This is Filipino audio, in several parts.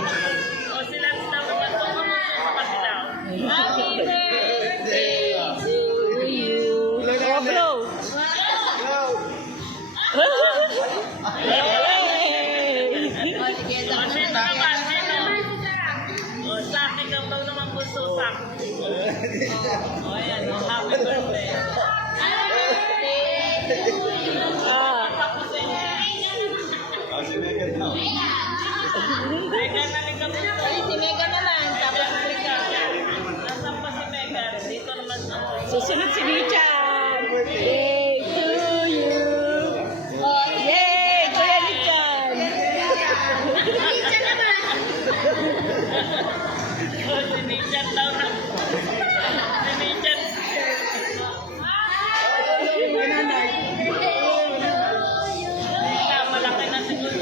naman. O sila naman magpapamulso sa kanila. Happy birthday to you. Oh, blow. Sa akin ka daw naman gusto sa akin. O ayan, happy birthday. Mega na rin kami. Si Mega naman, tapos si Mega. Nasaan pa si Mega? Dito naman sa... Susunod si Richard. Yay to you. Yay, Kuya Richard. Si Richard daw na. Si Richard. Malaki na siguro.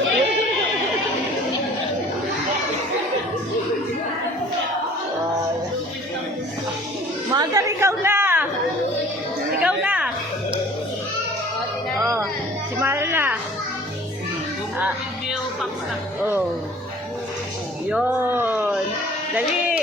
Mother, ikaw na. Ikaw na. Oh, si Marla. Video box na. Oh. Yun. Dali.